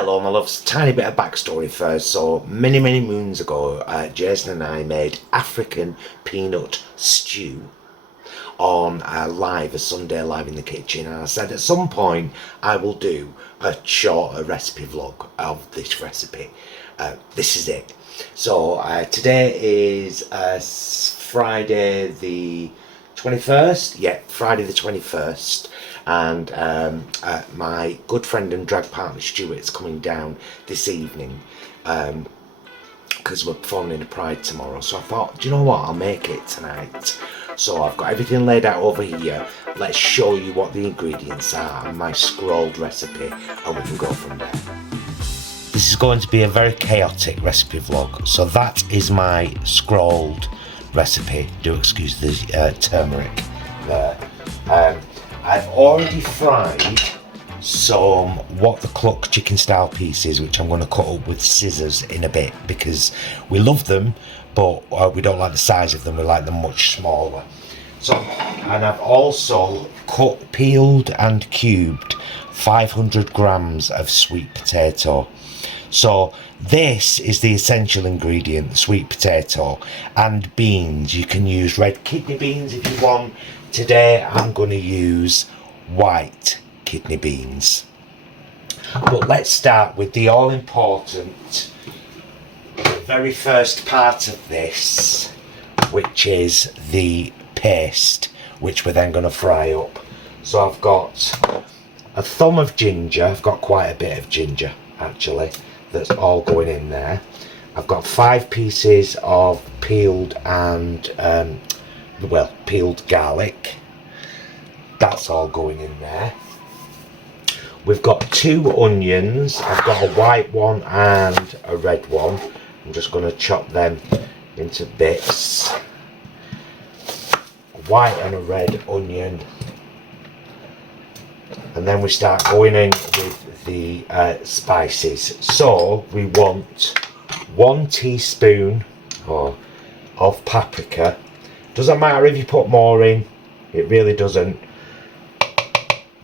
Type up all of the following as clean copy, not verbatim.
Hello my loves, tiny bit of backstory first. So many moons ago, Jason and I made African peanut stew on a Sunday live in the kitchen, and I said at some point I will do a shorter recipe vlog of this recipe. This is it. So today is Friday the 21st, yeah, Friday the 21st, and my good friend and drag partner Stuart's coming down this evening because we're performing in a Pride tomorrow. So I thought, do you know what, I'll make it tonight. So I've got everything laid out over here. Let's show you what the ingredients are and my scrolled recipe, and we can go from there. This is going to be a very chaotic recipe vlog. So that is my scrolled recipe. Do excuse the turmeric there. I've already fried some what the cluck chicken style pieces, which I'm going to cut up with scissors in a bit because we love them, but we don't like the size of them. We like them much smaller. So, and I've also peeled and cubed 500 grams of sweet potato. So this is the essential ingredient, the sweet potato, and beans. You can use red kidney beans if you want. Today I'm going to use white kidney beans. But let's start with the all important, the very first part of this, which is the paste, which we're then going to fry up. So I've got a thumb of ginger. I've got quite a bit of ginger actually. That's all going in there. I've got 5 pieces of peeled and peeled garlic. That's all going in there. We've got 2 onions. I've got a white one and a red one. I'm just going to chop them into bits. A white and a red onion. And then we start going in with the spices. So we want 1 teaspoon of paprika. Doesn't matter if you put more in, it really doesn't.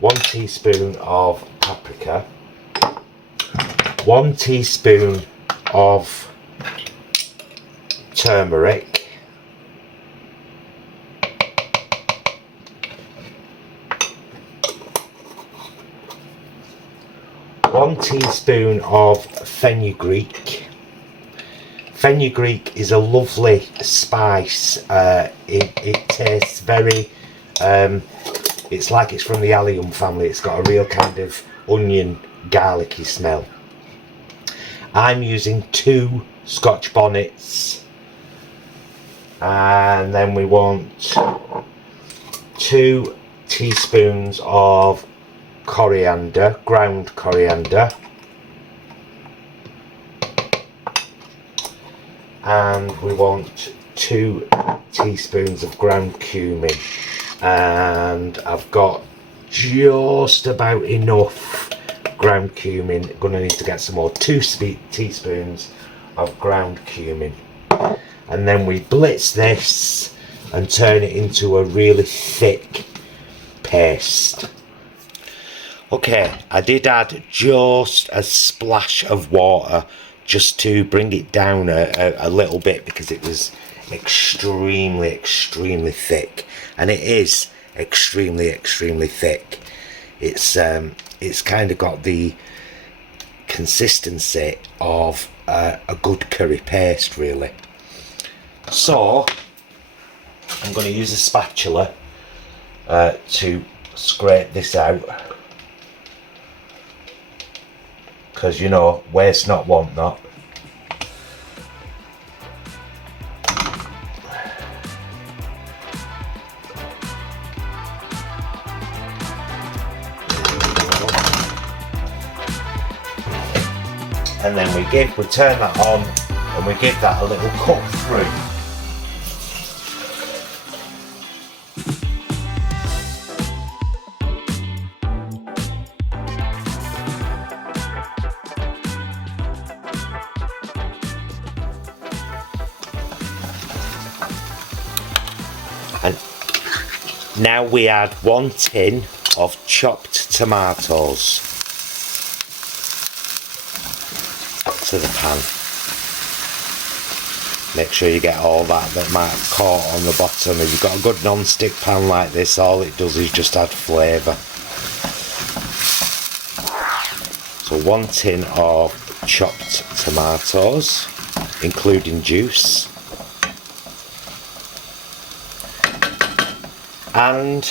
1 teaspoon of paprika, 1 teaspoon of turmeric, 1 teaspoon of fenugreek. Fenugreek is a lovely spice. It tastes very, it's like it's from the allium family. It's got a real kind of onion garlicky smell. I'm using 2 Scotch Bonnets, and then we want 2 teaspoons of coriander, ground coriander, and we want 2 teaspoons of ground cumin, and I've got just about enough ground cumin. Gonna need to get some more. 2 teaspoons of ground cumin, and then we blitz this and turn it into a really thick paste. Okay, I did add just a splash of water just to bring it down a little bit because it was extremely thick, and it is extremely thick. It's kind of got the consistency of a good curry paste really. So I'm going to use a spatula to scrape this out, because you know, waste not, want not. And then we turn that on and we give that a little cut through. And now we add 1 tin of chopped tomatoes. to the pan. Make sure you get all that might have caught on the bottom. If you've got a good non-stick pan like this, all it does is just add flavour. So 1 tin of chopped tomatoes, including juice. And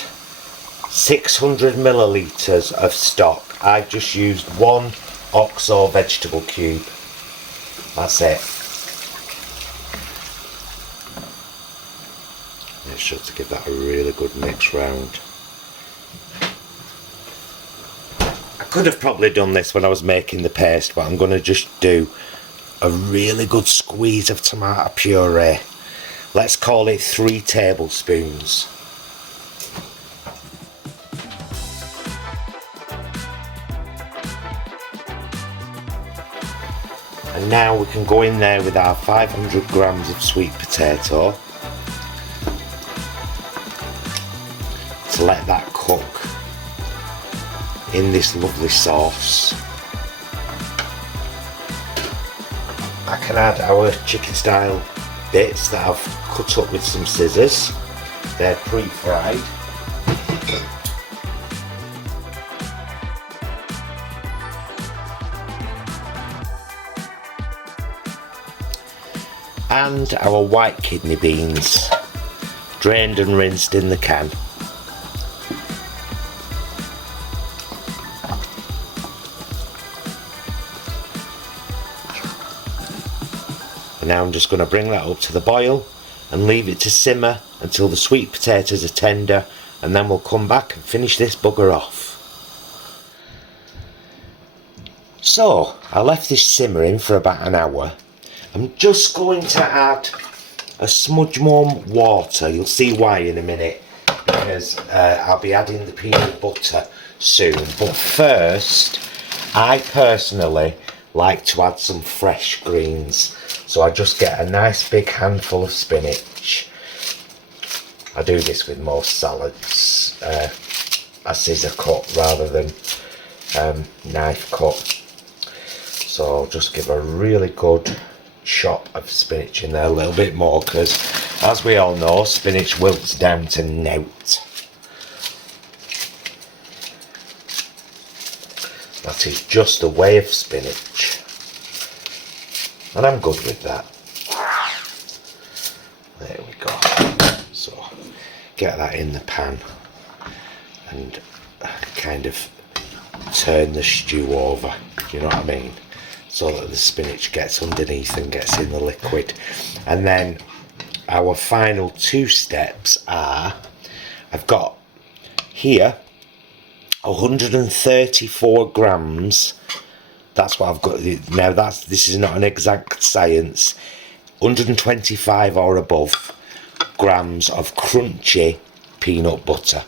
600 millilitres of stock. I've just used 1 OXO vegetable cube. That's it. Make sure to give that a really good mix round. I could have probably done this when I was making the paste, but I'm going to just do a really good squeeze of tomato puree. Let's call it 3 tablespoons. And now we can go in there with our 500 grams of sweet potato to let that cook in this lovely sauce. I can add our chicken style bits that I've cut up with some scissors. They're pre-fried. And our white kidney beans, drained and rinsed in the can. And now I'm just going to bring that up to the boil and leave it to simmer until the sweet potatoes are tender, and then we'll come back and finish this bugger off. So I left this simmering for about an hour. I'm just going to add a smudge more water. You'll see why in a minute, because I'll be adding the peanut butter soon. But first, I personally like to add some fresh greens. So I just get a nice big handful of spinach. I do this with most salads, a scissor cut rather than knife cut. So I'll just give a really good chop of spinach in there, a little bit more, because as we all know, spinach wilts down to nought. That is just a way of spinach, and I'm good with that. There we go. So get that in the pan and kind of turn the stew over, do you know what I mean? So that the spinach gets underneath and gets in the liquid. And then our final 2 steps are, I've got here 134 grams. That's what I've got now. This is not an exact science. 125 or above grams of crunchy peanut butter,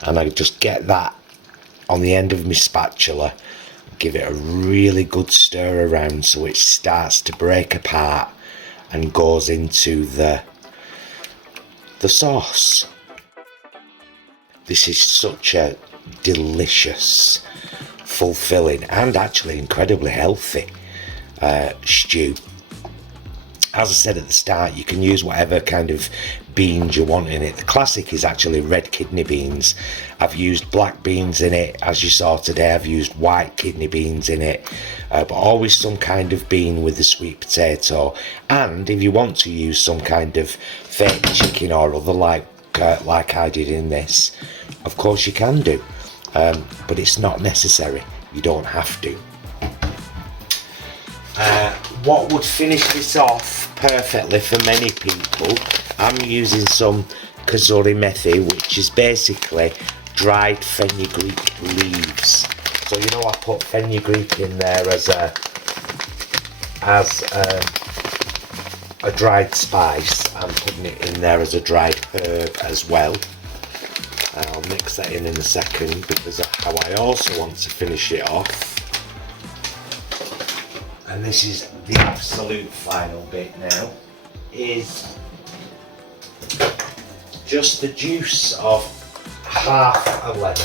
and I just get that on the end of my spatula. Give it a really good stir around so it starts to break apart and goes into the sauce. This is such a delicious, fulfilling and actually incredibly healthy stew. As I said at the start, you can use whatever kind of beans you want in it. The classic is actually red kidney beans. I've used black beans in it, as you saw today. I've used white kidney beans in it, but always some kind of bean with the sweet potato. And if you want to use some kind of fake chicken or other like I did in this, of course you can do, but it's not necessary. You don't have to. What would finish this off perfectly for many people, I'm using some kasuri methi, which is basically dried fenugreek leaves. So you know I put fenugreek in there as a dried spice. I'm putting it in there as a dried herb as well. I'll mix that in a second, because of how I also want to finish it off. And this is the absolute final bit now, is just the juice of half a lemon,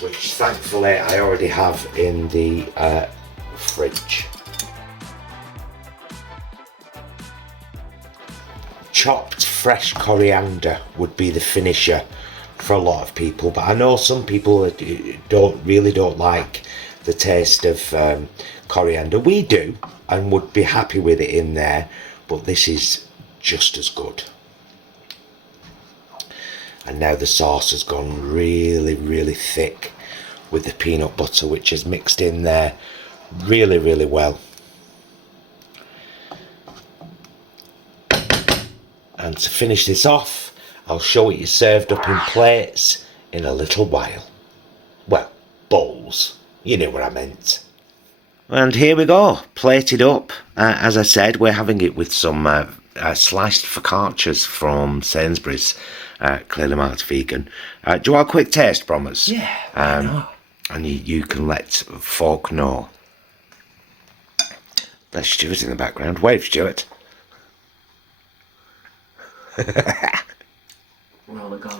which thankfully I already have in the fridge. chopped fresh coriander would be the finisher for a lot of people, but I know some people don't like the taste of coriander. We do, and would be happy with it in there, but this is just as good. And now the sauce has gone really, really thick with the peanut butter, which is mixed in there really, really well. And to finish this off, I'll show it you served up in plates in a little while. Well, bowls. You know what I meant. And here we go, plated up. As I said, we're having it with some sliced focaccias from Sainsbury's, clearly marked vegan. Do you want a quick taste, Promise? Yeah, why not? And you can let folk know. There's Stuart in the background. Wave, Stuart.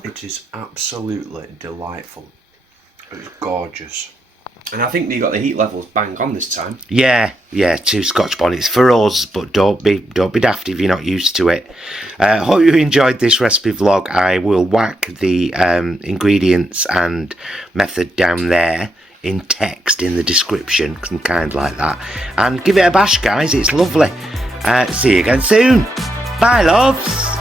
It is absolutely delightful. It's gorgeous. And I think you got the heat levels bang on this time. Yeah, 2 Scotch Bonnets for us, but don't be daft if you're not used to it. Hope you enjoyed this recipe vlog. I will whack the ingredients and method down there in text in the description, and kind like that. And give it a bash, guys. It's lovely. See you again soon. Bye, loves.